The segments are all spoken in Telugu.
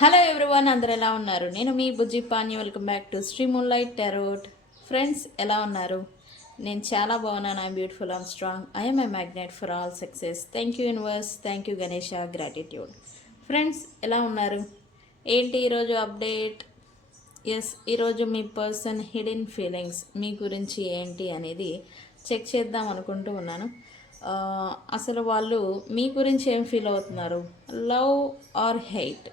హలో ఎవ్రీవన్, అందరు ఎలా ఉన్నారు? నేను మీ Bujji Pani. Welcome back to Sri moonlight tarot. Friends, ఎలా ఉన్నారు? నేను చాలా బాగున్నాను. I'm beautiful, I'm strong, I'm a magnet for all success. Thank you universe, thank you Ganesha, gratitude. Friends, ఎలా ఉన్నారు? ఏంటి ఈరోజు అప్డేట్? ఎస్, ఈరోజు మీ పర్సన్ హిడెన్ ఫీలింగ్స్ మీ గురించి ఏంటి అనేది చెక్ చేద్దాం అనుకుంటూ ఉన్నాను. అసలు వాళ్ళు మీ గురించి ఏం ఫీల్ అవుతున్నారు? Love or hate?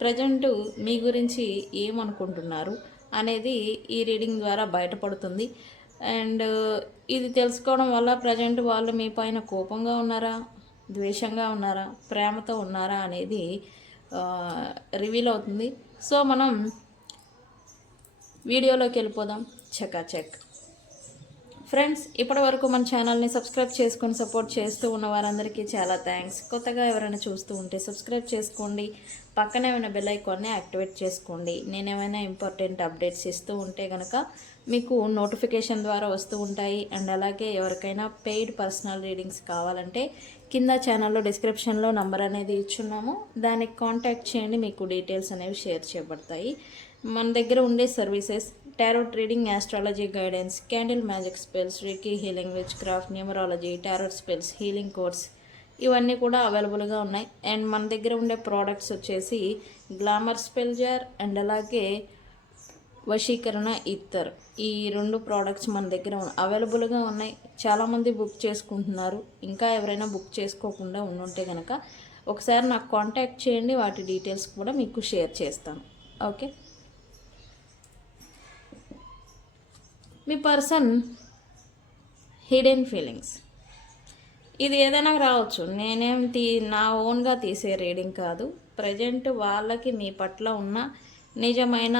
ప్రజెంటు మీ గురించి ఏమనుకుంటున్నారు అనేది ఈ రీడింగ్ ద్వారా బయటపడుతుంది. అండ్ ఇది తెలుసుకోవడం వల్ల ప్రజెంట్ వాళ్ళు మీ పైన కోపంగా ఉన్నారా, ద్వేషంగా ఉన్నారా, ప్రేమతో ఉన్నారా అనేది రివీల్ అవుతుంది. సో మనం వీడియోలోకి వెళ్ళిపోదాం. చెక్ ఫ్రెండ్స్, ఇప్పటి వరకు మన ఛానల్ని సబ్స్క్రైబ్ చేసుకొని సపోర్ట్ చేస్తూ ఉన్న వారందరికీ చాలా థ్యాంక్స్. కొత్తగా ఎవరైనా చూస్తూ ఉంటే సబ్స్క్రైబ్ చేసుకోండి, పక్కనే ఉన్న బెల్ ఐకాన్ని యాక్టివేట్ చేసుకోండి. నేను ఏమైనా ఇంపార్టెంట్ అప్డేట్స్ ఇస్తూ ఉంటే కనుక మీకు నోటిఫికేషన్ ద్వారా వస్తూ ఉంటాయి. అండ్ అలాగే ఎవరికైనా పెయిడ్ పర్సనల్ రీడింగ్స్ కావాలంటే కింద ఛానల్లో డిస్క్రిప్షన్లో నంబర్ అనేది ఇచ్చున్నాము, దానికి కాంటాక్ట్ చేయండి. మీకు డీటెయిల్స్ అనేవి షేర్ చేయబడతాయి. మన దగ్గర ఉండే services tarot reading, astrology guidance, candle magic spells, reiki healing, which craft, numerology, tarot spells, healing course ఇవన్నీ కూడా అవైలబుల్గా ఉన్నాయి. అండ్ మన దగ్గర ఉండే ప్రోడక్ట్స్ వచ్చేసి గ్లామర్ స్పెల్ జార్ అండ్ అలాగే వశీకరణ ఇత్తర్. ఈ రెండు ప్రోడక్ట్స్ మన దగ్గర అవైలబుల్గా ఉన్నాయి. చాలామంది బుక్ చేసుకుంటున్నారు. ఇంకా ఎవరైనా బుక్ చేసుకోకుండా ఉండుంటే కనుక ఒకసారి నాకు కాంటాక్ట్ చేయండి, వాటి డీటెయిల్స్ కూడా మీకు షేర్ చేస్తాను. ఓకే, మీ పర్సన్ హిడెన్ ఫీలింగ్స్, ఇది ఏదైనా రావచ్చు. నేనేం నా ఓన్గా తీసే రీడింగ్ కాదు. ప్రజెంట్ వాళ్ళకి మీ పట్ల ఉన్న నిజమైన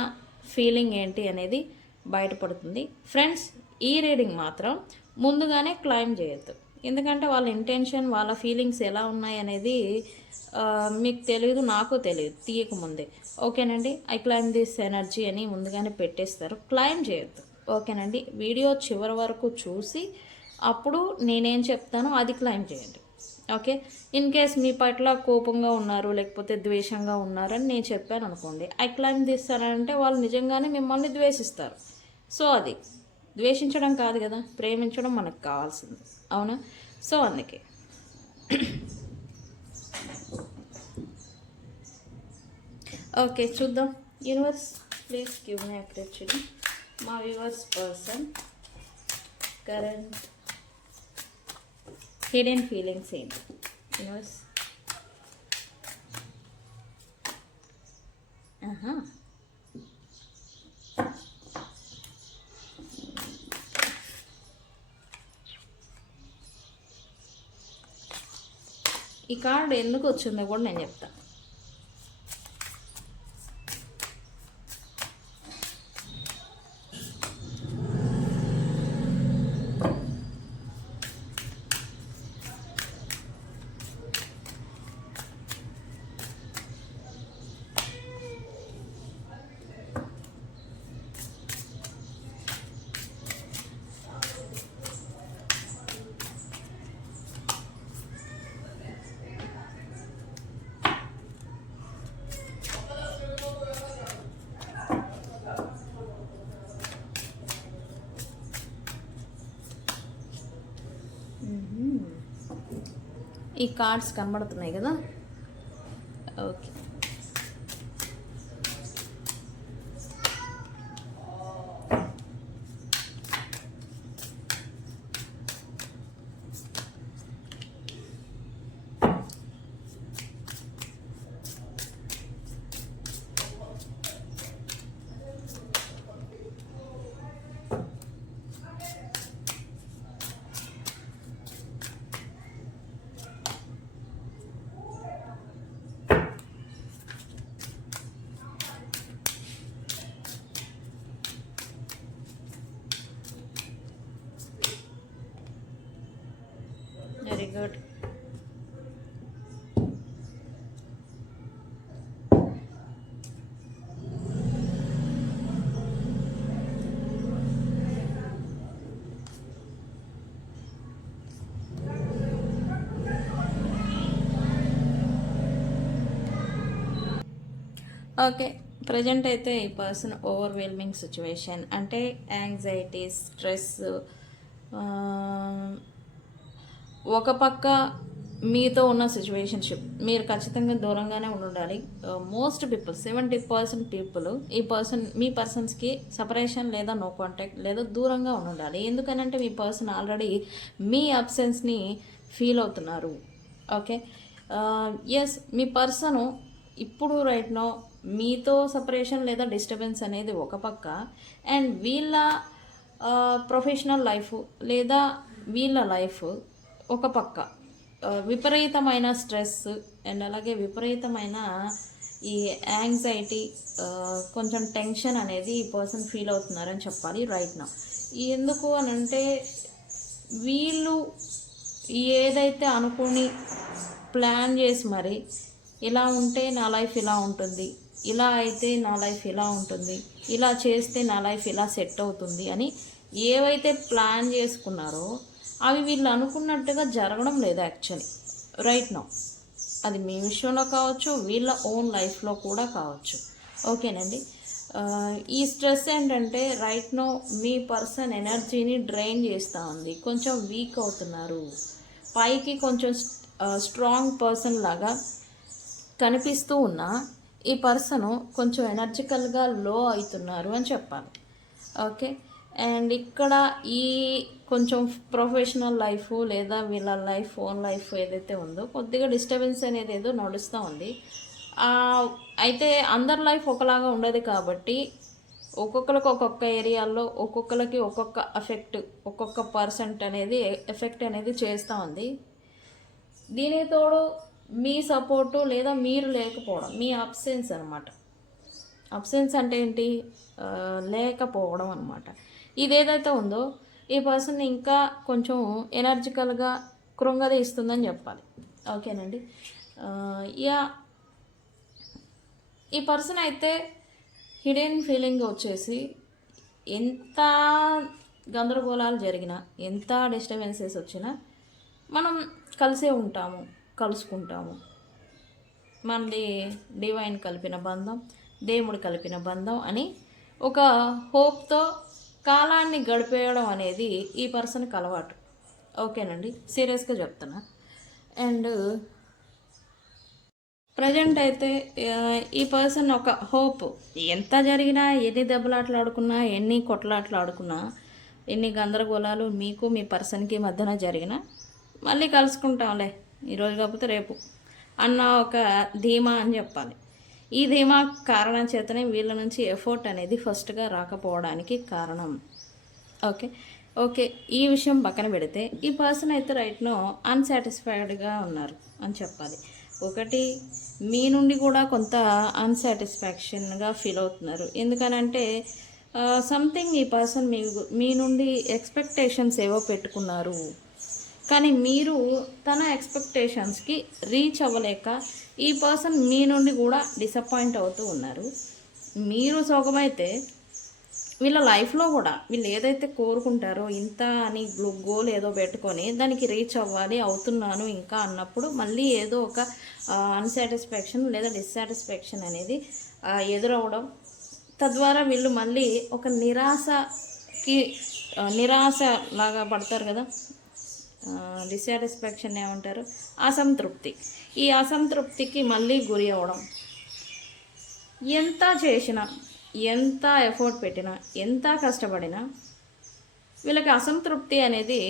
ఫీలింగ్ ఏంటి అనేది బయటపడుతుంది. ఫ్రెండ్స్, ఈ రీడింగ్ మాత్రం ముందుగానే క్లైమ్ చేయొద్దు. ఎందుకంటే వాళ్ళ ఇంటెన్షన్, వాళ్ళ ఫీలింగ్స్ ఎలా ఉన్నాయి అనేది మీకు తెలియదు, నాకు తెలియదు తీయకముందే. ఓకేనండి, ఐ క్లైమ్ దిస్ ఎనర్జీ అని ముందుగానే పెట్టేస్తారు. క్లైమ్ చేయొద్దు. ఓకేనండి, వీడియో చివరి వరకు చూసి అప్పుడు నేనేం చెప్తానో అది క్లైమ్ చేయండి. ఓకే, ఇన్ కేస్ మీ పట్ల కోపంగా ఉన్నారు లేకపోతే ద్వేషంగా ఉన్నారని నేను చెప్పాను అనుకోండి, ఐ క్లైమ్ తీస్తానంటే వాళ్ళు నిజంగానే మిమ్మల్ని ద్వేషిస్తారు. సో అది ద్వేషించడం కాదు కదా, ప్రేమించడం మనకు కావాల్సింది, అవునా? సో అందుకే ఓకే, చూద్దాం. Universe, please give me actually మా viewers person current hidden feelings ఏంటి? యూనివర్స్, ఈ కార్డు ఎందుకు వచ్చిందో కూడా నేను చెప్తాను. ఈ కార్డ్స్ కనబడుతున్నాయి కదా. Okay, very good. Okay. Present అయితే ఈ పర్సన్ ఓవర్‌వెల్మింగ్ సిట్యుయేషన్ అంటే యాంగ్జైటీ, స్ట్రెస్, ఒక పక్క మీతో ఉన్న సిచ్యువేషన్‌షిప్ మీరు ఖచ్చితంగా దూరంగానే ఉండాలి. మోస్ట్ పీపుల్ 70% పీపుల్ మీ పర్సన్స్‌కి సెపరేషన్ లేదా నో కాంటాక్ట్ లేదా దూరంగా ఉండాలి. ఎందుకనంటే మీ పర్సన్ ఆల్రెడీ మీ అబ్సెన్స్‌ని ఫీల్ అవుతున్నారు. ఓకే. యెస్, మీ పర్సను ఇప్పుడు రైట్ నౌ మీతో సెపరేషన్ లేదా డిస్టర్బెన్స్ అనేది ఒక పక్క, అండ్ వీళ్ళ ప్రొఫెషనల్ లైఫ్ లేదా వీళ్ళ లైఫ్ ఒక పక్క. విపరీతమైన స్ట్రెస్ అండ్ అలాగే విపరీతమైన ఈ యాంగ్జైటీ, కొంచెం టెన్షన్ అనేది ఈ పర్సన్ ఫీల్ అవుతున్నారని చెప్పాలి రైట్ నౌ. ఎందుకు అని అంటే వీళ్ళు ఏదైతే అనుకుని ప్లాన్ చేసి మరి ఇలా ఉంటే నా లైఫ్ ఇలా ఉంటుంది, ఇలా అయితే నా లైఫ్ ఇలా ఉంటుంది, ఇలా చేస్తే నా లైఫ్ ఇలా సెట్ అవుతుంది అని ఏవైతే ప్లాన్ చేసుకున్నారో అవి వీళ్ళు అనుకున్నట్టుగా జరగడం లేదు యాక్చువల్లీ రైట్ నౌ. అది మీ విషయంలో కావచ్చు, వీళ్ళ ఓన్ లైఫ్లో కూడా కావచ్చు. ఓకేనండి. ఈ స్ట్రెస్ ఏంటంటే రైట్ నౌ మీ పర్సన్ ఎనర్జీని డ్రైన్ చేస్తూ ఉంది, కొంచెం వీక్ అవుతున్నారు. పైకి కొంచెం స్ట్రాంగ్ పర్సన్ లాగా కనిపిస్తూ ఉన్నా ఈ పర్సను కొంచెం ఎనర్జికల్గా లో అవుతున్నారు అని చెప్పాలి. ఓకే. అండ్ ఇక్కడ ఈ కొంచెం ప్రొఫెషనల్ లైఫ్ లేదా వీళ్ళ లైఫ్ ఓన్ లైఫ్ ఏదైతే ఉందో కొద్దిగా డిస్టర్బెన్స్ అనేది ఏదో నడుస్తూ ఉంది. అయితే అందరి లైఫ్ ఒకలాగా ఉండదు కాబట్టి ఒక్కొక్కరికి ఒక్కొక్క ఏరియాల్లో ఒక్కొక్కరికి ఒక్కొక్క ఒక్కొక్క పర్సెంట్ అనేది ఎఫెక్ట్ అనేది చేస్తూ ఉంది. దీనికి తోడు మీ సపోర్టు లేదా మీరు లేకపోవడం, మీ అబ్సెన్స్ అనమాట. అబ్సెన్స్ అంటే ఏంటి? లేకపోవడం అనమాట. ఇదేదైతే ఉందో ఈ పర్సన్ ఇంకా కొంచెం ఎనర్జికల్గా కృంగదీస్తుందని చెప్పాలి. ఓకేనండి. యా, ఈ పర్సన్ అయితే హిడెన్ ఫీలింగ్ వచ్చేసి ఎంత గందరగోళాలు జరిగినా, ఎంత డిస్టర్బెన్సెస్ వచ్చినా మనం కలిసే ఉంటాము, కలుసుకుంటాము. మనది డివైన్ కలిపిన బంధం, దేవుడు కలిపిన బంధం అని ఒక హోప్తో కాలాన్ని గడిపేయడం అనేది ఈ పర్సన్కి అలవాటు. ఓకేనండి, సీరియస్గా చెప్తున్నా. అండ్ ప్రజెంట్ అయితే ఈ పర్సన్ ఒక హోప్, ఎంత జరిగినా, ఎన్ని దెబ్బలాట్లు ఆడుకున్నా, ఎన్ని కొట్లాట్లు ఆడుకున్నా, ఎన్ని గందరగోళాలు మీకు మీ పర్సన్కి మధ్యన జరిగినా మళ్ళీ కలుసుకుంటాంలే ఈరోజు కాకపోతే రేపు అన్న ఒక ధీమా అని చెప్పాలి. ఈ ధీమా కారణం చేతనే వీళ్ళ నుంచి ఎఫర్ట్ అనేది ఫస్ట్గా రాకపోవడానికి కారణం. ఓకే, ఈ విషయం పక్కన పెడితే ఈ పర్సన్ అయితే రైట్నో అన్సాటిస్ఫైడ్గా ఉన్నారు అని చెప్పాలి. ఒకటి, మీ నుండి కూడా కొంత అన్సాటిస్ఫాక్షన్గా ఫీల్ అవుతున్నారు. ఎందుకనంటే సంథింగ్ ఈ పర్సన్ మీ నుండి ఎక్స్పెక్టేషన్స్ ఏవో పెట్టుకున్నారు, కానీ మీరు తన ఎక్స్పెక్టేషన్స్కి రీచ్ అవ్వలేక ఈ పర్సన్ మీ నుండి కూడా డిసప్పాయింట్ అవుతూ ఉన్నారు. మీరు సుఖమైతే వీళ్ళ లైఫ్లో కూడా వీళ్ళు ఏదైతే కోరుకుంటారో ఇంత అని గోల్ ఏదో పెట్టుకొని దానికి రీచ్ అవుతున్నాను ఇంకా అన్నప్పుడు మళ్ళీ ఏదో ఒక అన్సాటిస్ఫాక్షన్ లేదా డిస్సాటిస్ఫాక్షన్ అనేది ఎదురవడం, తద్వారా వీళ్ళు మళ్ళీ ఒక నిరాశ లాగా పడతారు కదా. డిస్సాటిస్ఫాక్షన్ ఏమంటారు? అసంతృప్తి. ఈ అసంతృప్తికి మళ్ళీ గురి అవ్వడం. ఎంత చేసినా, ఎంత ఎఫర్ట్ పెట్టినా, ఎంత కష్టపడినా వీళ్ళకి అసంతృప్తి అనేది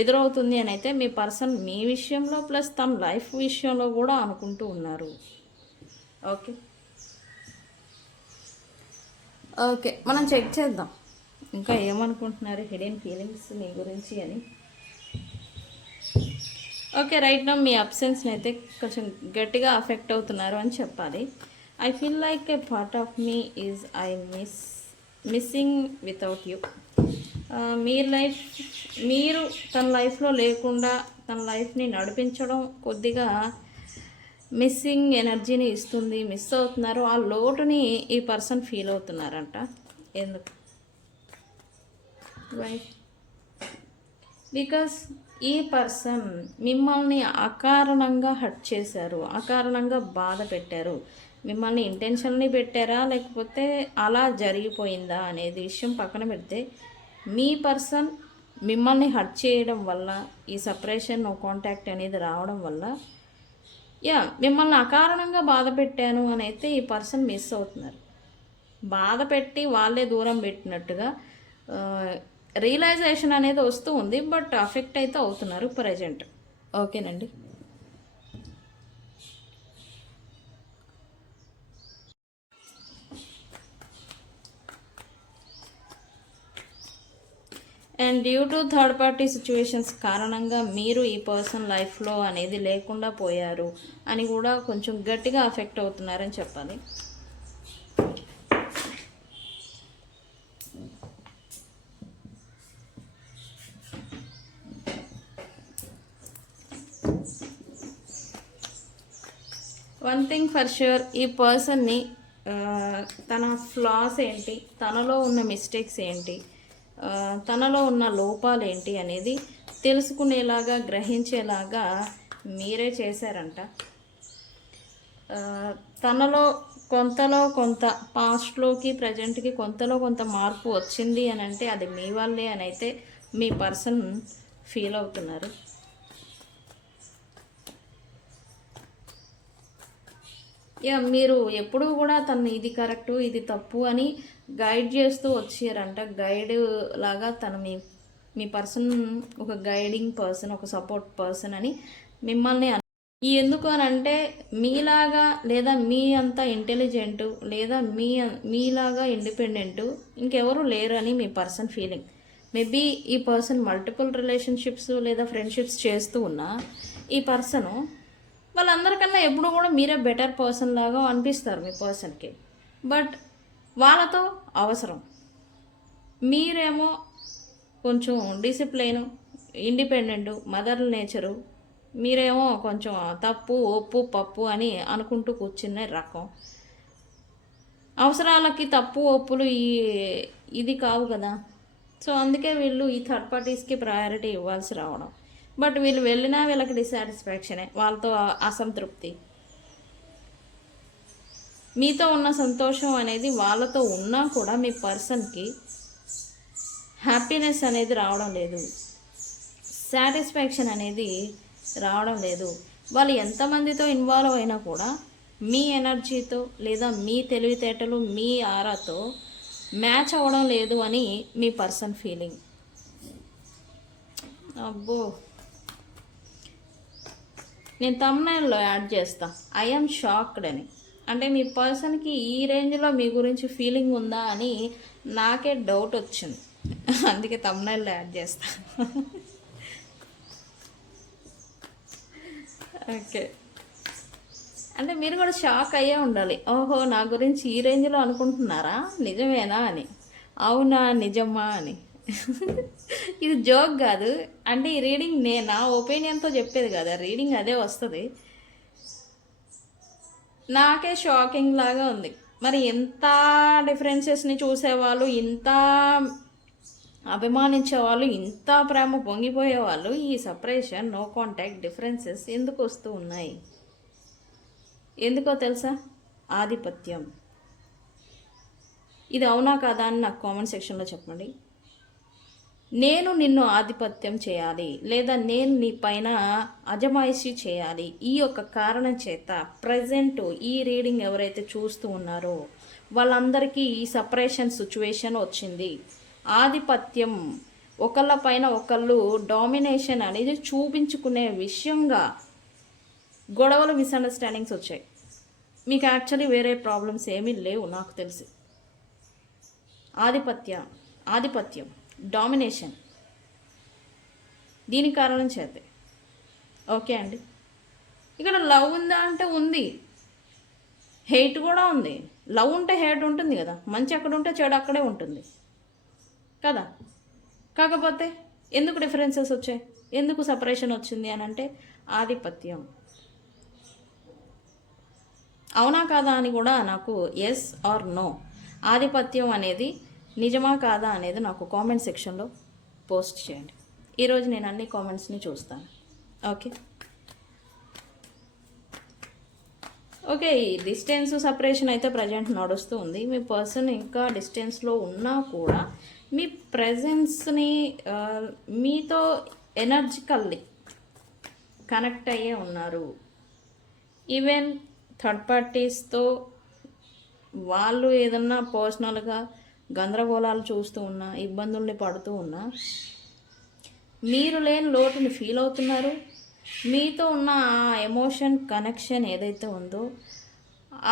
ఎదురవుతుంది అని అయితే మీ పర్సన్ మీ విషయంలో ప్లస్ తమ లైఫ్ విషయంలో కూడా అనుకుంటూ ఉన్నారు. ఓకే, మనం చెక్ చేద్దాం ఇంకా ఏమనుకుంటున్నారు హిడెన్ ఫీలింగ్స్ మీ గురించి అని. ఓకే, రైట్ నౌ మీ అబ్సెన్స్ని అయితే కొంచెం గట్టిగా అఫెక్ట్ అవుతున్నారు అని చెప్పాలి. I feel like A part of me is missing without you. మీరు తన లైఫ్లో లేకుండా తన లైఫ్ని నడిపించడం కొద్దిగా మిస్సింగ్ ఎనర్జీని ఇస్తుంది, మిస్ అవుతున్నారు. ఆ లోటుని ఈ పర్సన్ ఫీల్ అవుతున్నారంట. ఎందుకు? రైట్, బికాస్ ఈ పర్సన్ మిమ్మల్ని అకారణంగా హర్ట్ చేశారు, అకారణంగా బాధ పెట్టారు. మిమ్మల్ని ఇంటెన్షన్ని పెట్టారా లేకపోతే అలా జరిగిపోయిందా అనేది విషయం పక్కన పెడితే, మీ పర్సన్ మిమ్మల్ని హర్ట్ చేయడం వల్ల ఈ సపరేషన్ నో కాంటాక్ట్ అనేది రావడం వల్ల మిమ్మల్ని అకారణంగా బాధ పెట్టాను అని అయితే ఈ పర్సన్ మిస్ అవుతున్నారు. బాధ పెట్టి వాళ్ళే దూరం పెట్టినట్టుగా రియలైజేషన్ అనేది వస్తూ ఉంది. బట్ అఫెక్ట్ అయితే అవుతున్నారు ప్రజెంట్. ఓకేనండి. And due to third party situations కారణంగా మీరు ఈ పర్సన్ లైఫ్లో అనేది లేకుండా పోయారు అని కూడా కొంచెం గట్టిగా అఫెక్ట్ అవుతున్నారని చెప్పాలి. వన్ థింగ్ ఫర్ ష్యూర్, ఈ పర్సన్ని తన ఫ్లాస్ ఏంటి, తనలో ఉన్న మిస్టేక్స్ ఏంటి, తనలో ఉన్న లోపాలు ఏంటి అనేది తెలుసుకునేలాగా గ్రహించేలాగా మీరే చేశారంట. తనలో కొంత పాస్ట్లోకి ప్రజెంట్కి కొంతలో కొంత మార్పు వచ్చింది అని అంటే అది మీ వాళ్ళే అని అయితే మీ పర్సన్ ఫీల్ అవుతున్నారు. మీరు ఎప్పుడూ కూడా తను ఇది కరెక్టు ఇది తప్పు అని గైడ్ చేస్తూ వచ్చారంట. గైడ్ లాగా తను మీ పర్సన్ ఒక గైడింగ్ పర్సన్, ఒక సపోర్ట్ పర్సన్ అని మిమ్మల్ని ఎందుకు అని అంటే మీలాగా లేదా మీ అంత ఇంటెలిజెంటు లేదా మీలాగా ఇండిపెండెంటు ఇంకెవరు లేరు అని మీ పర్సన్ ఫీలింగ్. మేబీ ఈ పర్సన్ మల్టిపుల్ రిలేషన్షిప్స్ లేదా ఫ్రెండ్షిప్స్ చేస్తూ ఉన్నా ఈ పర్సను వాళ్ళందరికన్నా ఎప్పుడు కూడా మీరే బెటర్ పర్సన్ లాగా అనిపిస్తారు మీ పర్సన్కి. బట్ వాళ్ళతో అవసరం, మీరేమో కొంచెం డిసిప్లైను, ఇండిపెండెంటు, మదర్ నేచరు, మీరేమో కొంచెం తప్పు ఒప్పు పప్పు అని అనుకుంటూ కూర్చునే రకం. అవసరాలకి తప్పు ఒప్పులు ఇది కావు కదా. సో అందుకే వీళ్ళు ఈ థర్డ్ పార్టీస్కి ప్రయారిటీ ఇవ్వాల్సి రావడం. బట్ వీళ్ళు వెళ్ళినా వీళ్ళకి డిసాటిస్ఫాక్షనే, వాళ్ళతో అసంతృప్తి. మీతో ఉన్న సంతోషం అనేది వాళ్ళతో ఉన్నా కూడా మీ పర్సన్కి హ్యాపీనెస్ అనేది రావడం లేదు, సాటిస్ఫాక్షన్ అనేది రావడం లేదు. వాళ్ళు ఎంతమందితో ఇన్వాల్వ్ అయినా కూడా మీ ఎనర్జీతో లేదా మీ తెలివితేటలు మీ ఆరాతో మ్యాచ్ అవ్వడం లేదు అని మీ పర్సన్ ఫీలింగ్. అబ్బో, నేను తమ్నైల్లో యాడ్ చేస్తా ఐఎమ్ షాక్డ్ అని. అంటే మీ పర్సన్కి ఈ రేంజ్లో మీ గురించి ఫీలింగ్ ఉందా అని నాకే డౌట్ వచ్చింది. అందుకే తమ్నైల్లో యాడ్ చేస్తా. ఓకే, అంటే మీరు కూడా షాక్ అయ్యే ఉండాలి. ఓహో, నా గురించి ఈ రేంజ్లో అనుకుంటున్నారా, నిజమేనా అని. అవునా, నిజమా అని. ఇది జోక్ కాదు. అంటే ఈ రీడింగ్ నా ఒపీనియన్తో చెప్పేది కదా, రీడింగ్ అదే వస్తుంది. నాకే షాకింగ్ లాగా ఉంది. మరి ఎంత డిఫరెన్సెస్ని చూసేవాళ్ళు, ఇంత అభిమానించేవాళ్ళు, ఇంత ప్రేమ పొంగిపోయేవాళ్ళు ఈ సపరేషన్ నో కాంటాక్ట్ డిఫరెన్సెస్ ఎందుకు వస్తూ ఉన్నాయి? ఎందుకో తెలుసా? ఆధిపత్యం. ఇది అవునా కాదా అని నాకు కామెంట్ సెక్షన్లో చెప్పండి. నేను నిన్ను ఆధిపత్యం చేయాలి లేదా నేను నీ పైన అజమాయిషీ చేయాలి, ఈ యొక్క కారణం చేత ప్రజెంట్ ఈ రీడింగ్ ఎవరైతే చూస్తూ ఉన్నారో వాళ్ళందరికీ ఈ సపరేషన్ సిచ్యువేషన్ వచ్చింది. ఆధిపత్యం, ఒకళ్ళ పైన ఒకళ్ళు డామినేషన్ అనేది చూపించుకునే విషయంగా గొడవలు, మిస్అండర్స్టాండింగ్స్ వచ్చాయి. మీకు యాక్చువల్లీ వేరే ప్రాబ్లమ్స్ ఏమీ లేవు నాకు తెలిసి. ఆధిపత్యం, డామినేషన్, దీని కారణం చేతే. ఓకే అండి, ఇక్కడ లవ్ ఉందా అంటే ఉంది, హెయిట్ కూడా ఉంది. లవ్ ఉంటే హెయిట్ ఉంటుంది కదా, మంచి అక్కడ ఉంటే చెడు అక్కడే ఉంటుంది కదా. కాకపోతే ఎందుకు డిఫరెన్సెస్ వచ్చాయి, ఎందుకు సపరేషన్ వచ్చింది అని అంటే ఆధిపత్యం. అవునా కాదా అని కూడా నాకు ఎస్ ఆర్ నో, ఆధిపత్యం అనేది నిజమా కాదా అనేది నాకు కామెంట్ సెక్షన్లో పోస్ట్ చేయండి. ఈరోజు నేను అన్ని కామెంట్స్ని చూస్తాను. ఓకే ఓకే, ఈ డిస్టెన్స్ సపరేషన్ అయితే ప్రజెంట్ నడుస్తూ ఉంది. మీ పర్సన్ ఇంకా డిస్టెన్స్లో ఉన్నా కూడా మీ ప్రెజెన్స్ని మీతో ఎనర్జికల్లీ కనెక్ట్ అయ్యే ఉన్నారు. ఈవెన్ థర్డ్ పార్టీస్తో వాళ్ళు ఏదన్నా పర్సనల్గా గందరగోళాలు చూస్తూ ఉన్నా, ఇబ్బందుల్ని పడుతూ ఉన్నా, మీరు లేని లోటుని ఫీల్ అవుతున్నారు. మీతో ఉన్న ఆ ఎమోషన్ కనెక్షన్ ఏదైతే ఉందో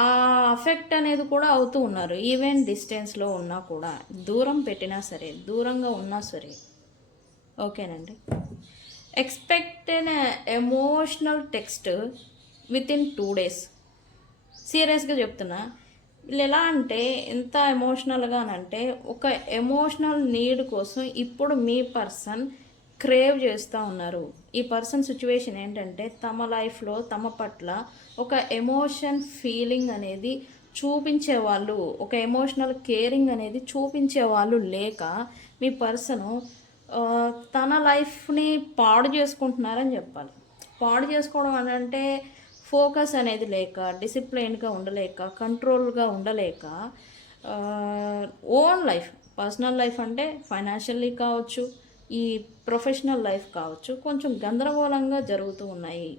ఆ అఫెక్ట్ అనేది కూడా అవుతూ ఉన్నారు. ఈవెన్ డిస్టెన్స్లో ఉన్నా కూడా, దూరం పెట్టినా సరే, దూరంగా ఉన్నా సరే. ఓకేనండి. Expect N emotional text with in 2 days. సీరియస్గా చెప్తున్నా. వీళ్ళు ఎలా అంటే ఎంత ఎమోషనల్గా అంటే ఒక ఎమోషనల్ నీడ్ కోసం ఇప్పుడు మీ పర్సన్ క్రేవ్ చేస్తూ ఉన్నారు. ఈ పర్సన్ సిచ్యువేషన్ ఏంటంటే తమ లైఫ్లో తమ పట్ల ఒక ఎమోషన్ ఫీలింగ్ అనేది చూపించే వాళ్ళు, ఒక ఎమోషనల్ కేరింగ్ అనేది చూపించే వాళ్ళు లేక మీ పర్సను తన లైఫ్ని పాడు చేసుకుంటున్నారని చెప్పాలి. పాడు చేసుకోవడం అని అంటే ఫోకస్ అనేది లేక, డిసిప్లైన్గా ఉండలేక, కంట్రోల్గా ఉండలేక, ఓన్ లైఫ్, పర్సనల్ లైఫ్ అంటే ఫైనాన్షియల్లీ కావచ్చు, ఈ ప్రొఫెషనల్ లైఫ్ కావచ్చు, కొంచెం గందరగోళంగా జరుగుతూ ఉన్నాయి.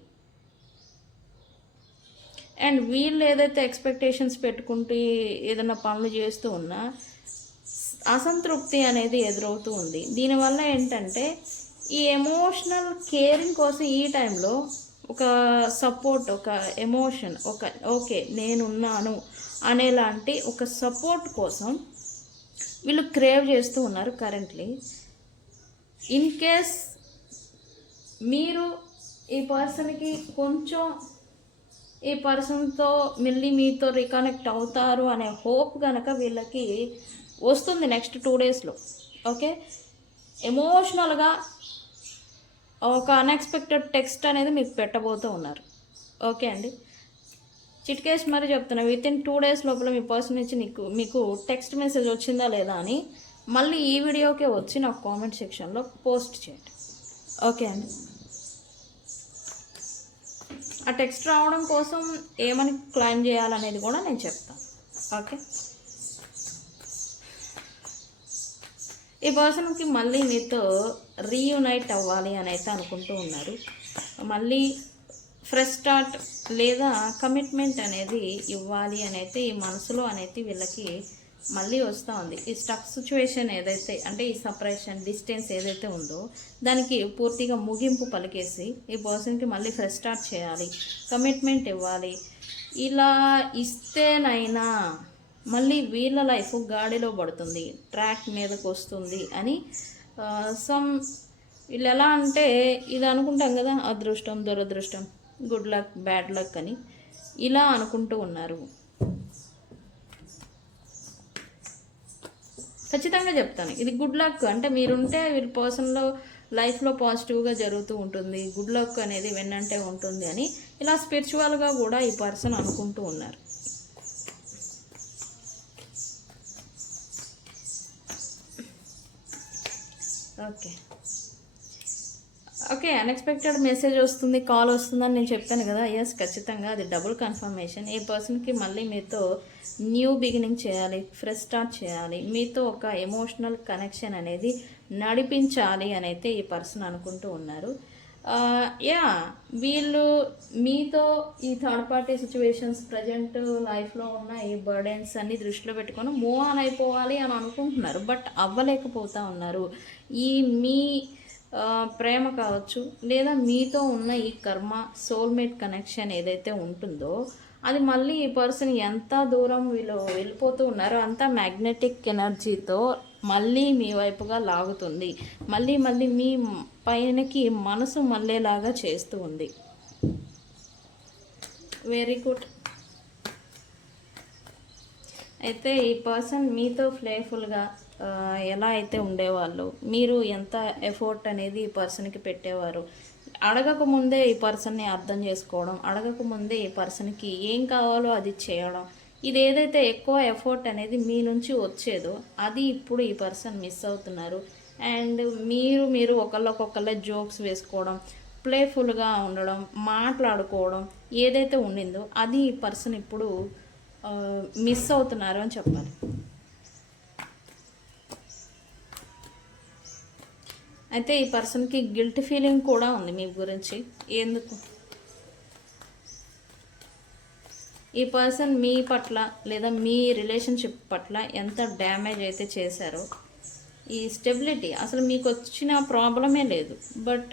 అండ్ వీళ్ళు ఏదైతే ఎక్స్పెక్టేషన్స్ పెట్టుకుంటూ ఏదైనా పనులు చేస్తూ ఉన్నా అసంతృప్తి అనేది ఎదురవుతూ ఉంది. దీనివల్ల ఏంటంటే ఈ ఎమోషనల్ కేరింగ్ కోసం ఈ టైంలో ఒక సపోర్ట్, ఒక ఎమోషన్, ఒక ఓకే నేనున్నాను అనేలాంటి ఒక సపోర్ట్ కోసం వీళ్ళు క్రేవ్ చేస్తూ ఉన్నారు కరెంట్లీ. ఇన్ కేస్ మీరు ఈ పర్సన్కి కొంచెం ఈ పర్సన్తో మళ్ళీ మీతో రికనెక్ట్ అవుతారు అనే హోప్ కనుక వీళ్ళకి వస్తుంది నెక్స్ట్ 2 daysలో. ఓకే, ఎమోషనల్గా ఒక అన్ఎక్స్పెక్టెడ్ టెక్స్ట్ అనేది మీకు పెట్టబోతూ ఉన్నారు. ఓకే అండి, చిట్కేసి మరీ చెప్తున్నా, విత్ ఇన్ 2 days లోపల మీ పర్సన్ నుంచి మీకు టెక్స్ట్ మెసేజ్ వచ్చిందా లేదా అని మళ్ళీ ఈ వీడియోకే వచ్చి నాకు కామెంట్ సెక్షన్లో పోస్ట్ చేయండి. ఓకే అండి, ఆ టెక్స్ట్ రావడం కోసం ఏమని క్లైమ్ చేయాలనేది కూడా నేను చెప్తాను. ఓకే, ఈ పర్సన్కి మళ్ళీ మీతో రీయునైట్ అవ్వాలి అని అయితే అనుకుంటూ ఉన్నారు. మళ్ళీ ఫ్రెష్ స్టార్ట్ లేదా కమిట్మెంట్ అనేది ఇవ్వాలి అని అయితే ఈ మనసులో అనేది వీళ్ళకి మళ్ళీ వస్తూ ఉంది. ఈ స్టక్ సిచ్యువేషన్ ఏదైతే అంటే ఈ సపరేషన్ డిస్టెన్స్ ఏదైతే ఉందో దానికి పూర్తిగా ముగింపు పలికేసి ఈ పర్సన్కి మళ్ళీ ఫ్రెష్ స్టార్ట్ చేయాలి, కమిట్మెంట్ ఇవ్వాలి. ఇలా ఇస్తేనైనా మళ్ళీ వీళ్ళ లైఫ్ గాడిలో పడుతుంది, ట్రాక్ మీదకి వస్తుంది అని వీళ్ళు ఎలా అంటే ఇది అనుకుంటాం కదా, అదృష్టం దురదృష్టం, గుడ్ లక్ బ్యాడ్ లక్ అని ఇలా అనుకుంటూ ఉన్నారు. ఖచ్చితంగా చెప్తాను, ఇది గుడ్ లక్ అంటే మీరుంటే వీళ్ళ పర్సన్లో లైఫ్లో పాజిటివ్గా జరుగుతూ ఉంటుంది, గుడ్ లక్ అనేది వెన్నంటే ఉంటుంది అని ఇలా స్పిరిచువల్గా కూడా ఈ పర్సన్ అనుకుంటూ ఉన్నారు. ఓకే ఓకే, అన్ఎక్స్పెక్టెడ్ మెసేజ్ వస్తుంది, కాల్ వస్తుందని నేను చెప్పాను కదా. ఎస్, ఖచ్చితంగా అది డబుల్ కన్ఫర్మేషన్. ఈ పర్సన్కి మళ్ళీ మీతో న్యూ బిగినింగ్ చేయాలి, ఫ్రెష్ స్టార్ట్ చేయాలి, మీతో ఒక ఎమోషనల్ కనెక్షన్ అనేది నడిపించాలి అని అయితే ఈ పర్సన్ అనుకుంటూ ఉన్నారు. వీళ్ళు మీతో ఈ థర్డ్ పార్టీ సిచ్యువేషన్స్ ప్రజెంట్ లైఫ్లో ఉన్న ఈ బర్డెన్స్ అన్ని దృష్టిలో పెట్టుకొని మూవ్ ఆన్ అయిపోవాలి అని అనుకుంటున్నారు, బట్ అవ్వలేకపోతూ ఉన్నారు. ఈ మీ ప్రేమ కావచ్చు లేదా మీతో ఉన్న ఈ కర్మ సోల్మేట్ కనెక్షన్ ఏదైతే ఉంటుందో అది మళ్ళీ ఈ పర్సన్ ఎంత దూరం వీళ్ళు వెళ్ళిపోతూ ఉన్నారో అంత మ్యాగ్నెటిక్ ఎనర్జీతో మళ్ళీ మీ వైపుగా లాగుతుంది, మళ్ళీ మళ్ళీ మీ పైనకి మనసు మళ్ళేలాగా చేస్తూ ఉంది. Very good. అయితే ఈ పర్సన్ మీతో ప్లేఫుల్గా ఎలా అయితే ఉండేవాళ్ళు, మీరు ఎంత ఎఫర్ట్ అనేది ఈ పర్సన్కి పెట్టేవారు, అడగకముందే ఈ పర్సన్ని అర్థం చేసుకోవడం, అడగకముందే ఈ పర్సన్కి ఏం కావాలో అది చేయడం, ఇది ఏదైతే ఎక్కువ ఎఫర్ట్ అనేది మీ నుంచి వచ్చేదో అది ఇప్పుడు ఈ పర్సన్ మిస్ అవుతున్నారు. అండ్ మీరు ఒకళ్ళకొకళ్ళే జోక్స్ వేసుకోవడం, ప్లేఫుల్గా ఉండడం, మాట్లాడుకోవడం ఏదైతే ఉండిందో అది ఈ పర్సన్ ఇప్పుడు మిస్ అవుతున్నారు అని చెప్పాలి. అయితే ఈ పర్సన్కి గిల్ట్ ఫీలింగ్ కూడా ఉంది మీ గురించి. ఎందుకు ఈ పర్సన్ మీ పట్ల లేదా మీ రిలేషన్షిప్ పట్ల ఎంత డ్యామేజ్ అయితే చేశారో, ఈ స్టెబిలిటీ అసలు మీకు వచ్చిన ప్రాబ్లమే లేదు, బట్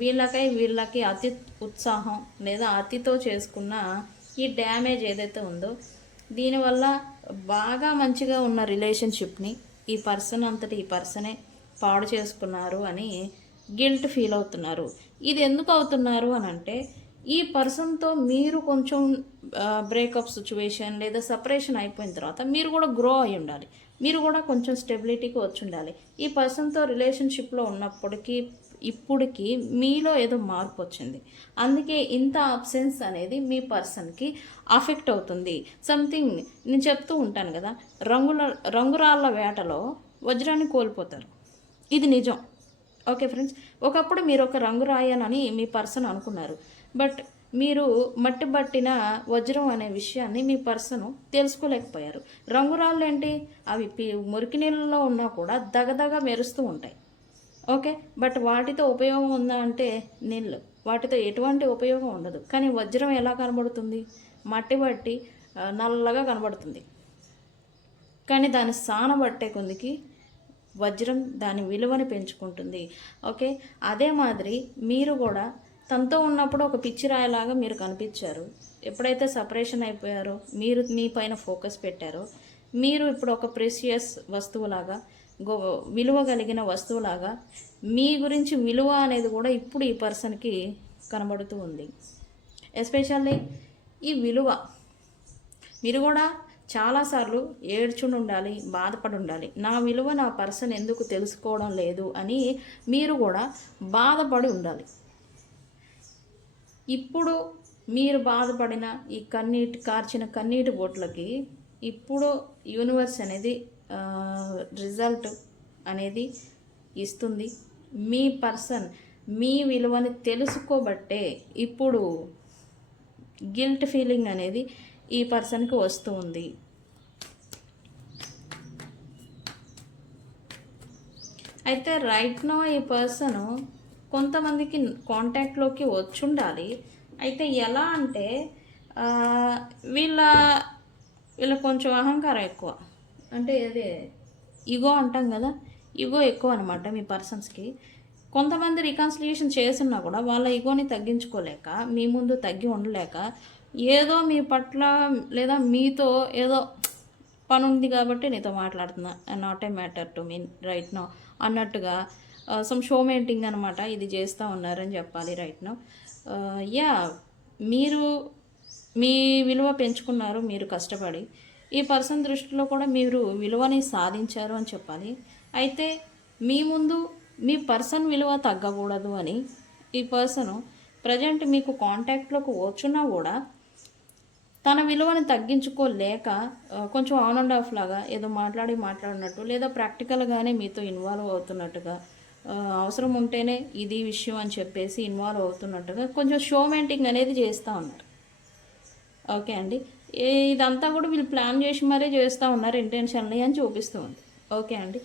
వీళ్ళకి అతి ఉత్సాహం లేదా అతితో చేసుకున్న ఈ డ్యామేజ్ ఏదైతే ఉందో దీనివల్ల బాగా మంచిగా ఉన్న రిలేషన్షిప్ని ఈ పర్సనే పాడు చేసుకున్నారు అని గిల్ట్ ఫీల్ అవుతున్నారు. ఇది ఎందుకు అవుతున్నారు అని అంటే, ఈ పర్సన్తో మీరు కొంచెం బ్రేకప్ సిచ్యువేషన్ లేదా సపరేషన్ అయిపోయిన తర్వాత మీరు కూడా గ్రో అయి ఉండాలి, మీరు కూడా కొంచెం స్టెబిలిటీకి వచ్చి ఉండాలి. ఈ పర్సన్తో రిలేషన్షిప్లో ఉన్నప్పటికీ ఇప్పటికి మీలో ఏదో మార్పు వచ్చింది, అందుకే ఇంత అబ్సెన్స్ అనేది మీ పర్సన్కి అఫెక్ట్ అవుతుంది. సంథింగ్ నేను చెప్తూ ఉంటాను కదా, రంగురాళ్ళ వేటలో వజ్రాన్ని కోల్పోతారు, ఇది నిజం. ఓకే ఫ్రెండ్స్, ఒకప్పుడు మీరు ఒక రంగు రాయాలని మీ పర్సన్ అనుకున్నారు, బట్ మీరు మట్టి పట్టిన వజ్రం అనే విషయాన్ని మీ పర్సను తెలుసుకోలేకపోయారు. రంగురాళ్ళు ఏంటి, అవి మురికి నీళ్ళలో ఉన్నా కూడా దగదగ మెరుస్తూ ఉంటాయి. ఓకే, బట్ వాటితో ఉపయోగం ఉందా అంటే నీళ్ళు, వాటితో ఎటువంటి ఉపయోగం ఉండదు. కానీ వజ్రం ఎలా కనబడుతుంది, మట్టి బట్టి నల్లగా కనబడుతుంది, కానీ దాన్ని సానబట్టే కొందికి వజ్రం దాని విలువని పెంచుకుంటుంది. ఓకే, అదే మాదిరి మీరు కూడా తనతో ఉన్నప్పుడు ఒక పిచ్చిరాయలాగా మీరు కనిపించారు. ఎప్పుడైతే సపరేషన్ అయిపోయారో మీరు మీ పైన ఫోకస్ పెట్టారో, మీరు ఇప్పుడు ఒక ప్రెషియస్ వస్తువులాగా, విలువ కలిగిన వస్తువులాగా మీ గురించి విలువ అనేది కూడా ఇప్పుడు ఈ పర్సన్కి కనబడుతూ ఉంది. ఎస్పెషల్లీ ఈ విలువ మీరు కూడా చాలాసార్లు ఏడ్చుండి ఉండాలి, బాధపడి ఉండాలి. నా విలువ నా పర్సన్ ఎందుకు తెలుసుకోవడం లేదు అని మీరు కూడా బాధపడి ఉండాలి. ఇప్పుడు మీరు బాధపడిన ఈ కార్చిన కన్నీటి బొట్లకి ఇప్పుడు యూనివర్స్ అనేది రిజల్ట్ అనేది ఇస్తుంది. మీ పర్సన్ మీ విలువని తెలుసుకోబట్టే ఇప్పుడు గిల్ట్ ఫీలింగ్ అనేది ఈ పర్సన్కి వస్తూ ఉంది. అయితే రైట్ నో ఈ పర్సన్ కొంతమందికి కాంటాక్ట్లోకి వచ్చి ఉండాలి. అయితే ఎలా అంటే వీళ్ళ కొంచెం అహంకారం ఎక్కువ, అంటే అదే ఈగో అంటాం కదా, ఈగో ఎక్కువ అనమాట మీ పర్సన్స్కి. కొంతమంది రికన్సిలియేషన్ చేస్తున్నా కూడా వాళ్ళ ఈగోని తగ్గించుకోలేక, మీ ముందు తగ్గి ఉండలేక, ఏదో మీ పట్ల లేదా మీతో ఏదో పని ఉంది కాబట్టి నీతో మాట్లాడుతున్నా, not a matter to mean right no అన్నట్టుగా సమ్ షో మేటింగ్ అనమాట ఇది చేస్తూ ఉన్నారని చెప్పాలి రైట్ నో. యా, మీరు మీ విలువ పెంచుకున్నారు, మీరు కష్టపడి. ఈ పర్సన్ దృష్టిలో కూడా మీరు విలువని సాధించారు అని చెప్పాలి. అయితే మీ ముందు మీ పర్సన్ విలువ తగ్గకూడదు అని ఈ పర్సను ప్రజెంట్ మీకు కాంటాక్ట్లోకి వచ్చున్నా కూడా తన విలువని తగ్గించుకోలేక కొంచెం ఆన్ అండ్ ఆఫ్ లాగా ఏదో మాట్లాడినట్టు లేదా ప్రాక్టికల్గానే మీతో ఇన్వాల్వ్ అవుతున్నట్టుగా, అవసరం ఉంటేనే ఇది విషయం అని చెప్పేసి ఇన్వాల్వ్ అవుతున్నట్టుగా కొంచెం షో మెయింటింగ్ అనేది చేస్తూ ఉన్నారు. ఓకే అండి, ఇదంతా కూడా వీళ్ళు ప్లాన్ చేసి మరీ చేస్తూ ఉన్నారు ఇంటెన్షన్లీ అని చూపిస్తూ ఉంది. ఓకే అండి,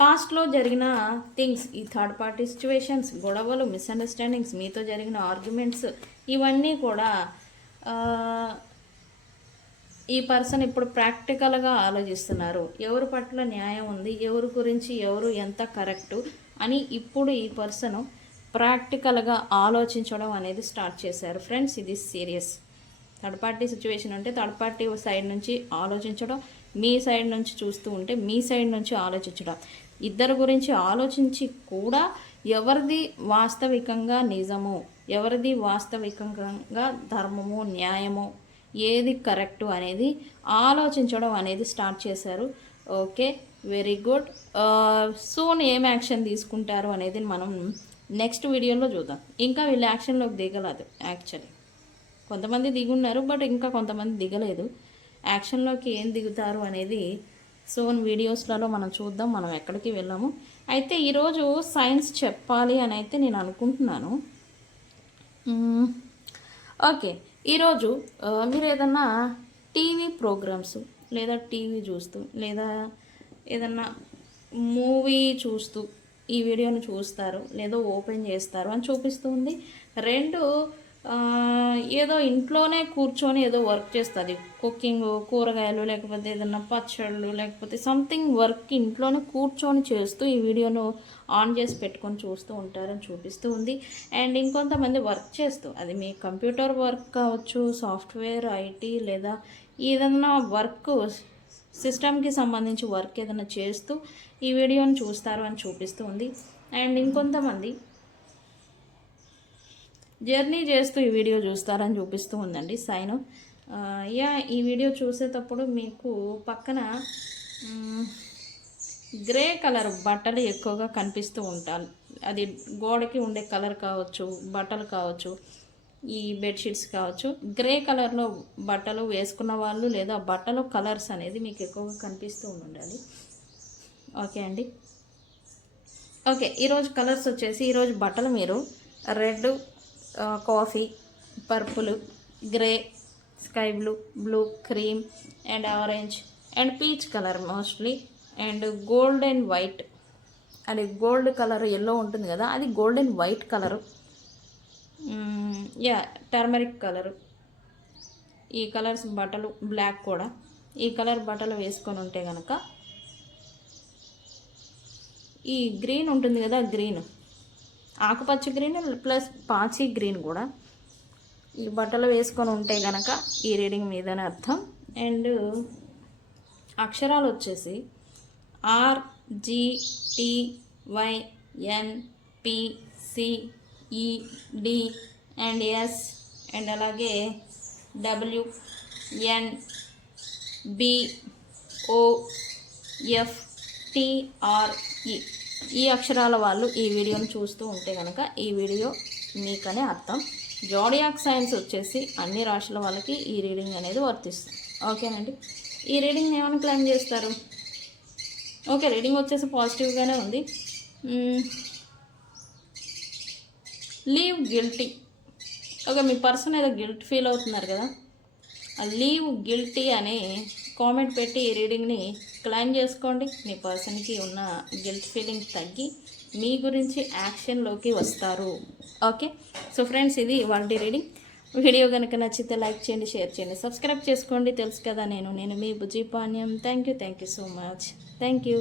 పాస్ట్లో జరిగిన థింగ్స్, ఈ థర్డ్ పార్టీ సిచ్యువేషన్స్, గొడవలు, మిస్అండర్స్టాండింగ్స్, మీతో జరిగిన ఆర్గ్యుమెంట్స్, ఇవన్నీ కూడా ఈ పర్సన్ ఇప్పుడు ప్రాక్టికల్గా ఆలోచిస్తున్నారు. ఎవరి పట్ల న్యాయం ఉంది, ఎవరి గురించి ఎవరు ఎంత కరెక్టు అని ఇప్పుడు ఈ పర్సన్ ప్రాక్టికల్గా ఆలోచించడం అనేది స్టార్ట్ చేశారు. ఫ్రెండ్స్, ఇది సీరియస్. థర్డ్ పార్టీ సిచ్యువేషన్ అంటే థర్డ్ పార్టీ సైడ్ నుంచి ఆలోచించడం, మీ సైడ్ నుంచి చూస్తూ ఉంటే మీ సైడ్ నుంచి ఆలోచించడం, ఇద్దరు గురించి ఆలోచించి కూడా ఎవరిది వాస్తవికంగా నిజము, ఎవరిది వాస్తవికంగా ధర్మము, న్యాయము, ఏది కరెక్టు అనేది ఆలోచించడం అనేది స్టార్ట్ చేశారు. Okay, very good. సూన్ ఏం యాక్షన్ తీసుకుంటారు అనేది మనం నెక్స్ట్ వీడియోలో చూద్దాం. ఇంకా వీళ్ళు యాక్షన్లోకి దిగలేదు. యాక్చువల్లీ కొంతమంది దిగున్నారు, బట్ ఇంకా కొంతమంది దిగలేదు. యాక్షన్లోకి ఏం దిగుతారు అనేది సోన్ వీడియోస్లలో మనం చూద్దాం, మనం ఎక్కడికి వెళ్ళాము. అయితే ఈరోజు సైన్స్ చెప్పాలి అని అయితే నేను అనుకుంటున్నాను. ఓకే, ఈరోజు మీరు ఏదన్నా టీవీ ప్రోగ్రామ్స్ లేదా టీవీ చూస్తూ లేదా ఏదన్నా మూవీ చూస్తూ ఈ వీడియోని చూస్తారు, లేదో ఓపెన్ చేస్తారు అని చూపిస్తుంది. రెండు ఏదో ఇంట్లోనే కూర్చొని ఏదో వర్క్ చేస్తుంది, కుకింగ్, కూరగాయలు, లేకపోతే ఏదన్నా పచ్చళ్ళు, లేకపోతే సంథింగ్ వర్క్ ఇంట్లోనే కూర్చొని చేస్తూ ఈ వీడియోను ఆన్ చేసి పెట్టుకొని చూస్తూ ఉంటారని చూపిస్తూ ఉంది. అండ్ ఇంకొంతమంది వర్క్ చేస్తూ, అది మీ కంప్యూటర్ వర్క్ కావచ్చు, సాఫ్ట్వేర్, ఐటీ, లేదా ఏదన్నా వర్క్ సిస్టమ్కి సంబంధించి వర్క్ ఏదైనా చేస్తూ ఈ వీడియోని చూస్తారు అని చూపిస్తూ ఉంది. అండ్ ఇంకొంతమంది జర్నీ చేస్తూ ఈ వీడియో చూస్తారని చూపిస్తూ ఉందండి సైను. ఈ వీడియో చూసేటప్పుడు మీకు పక్కన గ్రే కలర్ బట్టలు ఎక్కువగా కనిపిస్తూ ఉంటాయి. అది గోడకి ఉండే కలర్ కావచ్చు, బట్టలు కావచ్చు, ఈ బెడ్షీట్స్ కావచ్చు, గ్రే కలర్లో బట్టలు వేసుకున్న వాళ్ళు లేదా బట్టలు కలర్స్ అనేది మీకు ఎక్కువగా కనిపిస్తూ ఉండాలి. ఓకే అండి. ఓకే, ఈరోజు కలర్స్ వచ్చేసి, ఈరోజు బట్టలు మీరు red, coffee, purple, grey, sky blue, blue, cream and orange and peach colour mostly, and gold and white, అది గోల్డ్ కలర్ ఎల్లో ఉంటుంది కదా, అది gold and white colour, turmeric colour, ఈ కలర్స్ బట్టలు, బ్లాక్ కూడా, ఈ కలర్ బట్టలు వేసుకొని ఉంటే కనుక, ఈ గ్రీన్ ఉంటుంది కదా, గ్రీన్, ఆకుపచ్చ గ్రీన్ ప్లస్ పాచి గ్రీన్ కూడా, ఈ బట్టలు వేసుకొని ఉంటే కనుక ఈ రీడింగ్ మీదనే అర్థం. అండ్ అక్షరాలు వచ్చేసి RGTYNPCED అండ్ S అండ్ అలాగే WNBOFTRE. ఈ అక్షరాల వాళ్ళు ఈ వీడియోని చూస్తూ ఉంటే కనుక ఈ వీడియో మీకనే అర్థం. జోడియాక్ సైన్స్ వచ్చేసి అన్ని రాశుల వాళ్ళకి ఈ రీడింగ్ అనేది వర్తిస్తుంది. ఓకేనండి. ఈ రీడింగ్ ఏమైనా క్లెయిమ్ చేస్తారు? ఓకే, రీడింగ్ వచ్చేసి పాజిటివ్గానే ఉంది. Leave guilty. ఓకే, మీ పర్సన్ ఏదో గిల్ట్ ఫీల్ అవుతున్నారు కదా, ఆ లీవ్ గిల్టీ అని కామెంట్ పెట్టి ఈ రీడింగ్ని క్లెయిమ్ చేసుకోండి. మీ పర్సన్కి ఉన్న గిల్ట్ ఫీలింగ్ తగ్గి మీ గురించి యాక్షన్లోకి వస్తారు. ఓకే, సో ఫ్రెండ్స్, ఇది ఇవాళ రీడింగ్. వీడియో కనుక నచ్చితే లైక్ చేయండి, షేర్ చేయండి, సబ్స్క్రైబ్ చేసుకోండి. తెలుసు కదా, నేను మీ Bujji Panyam. Thank you so much. Thank you.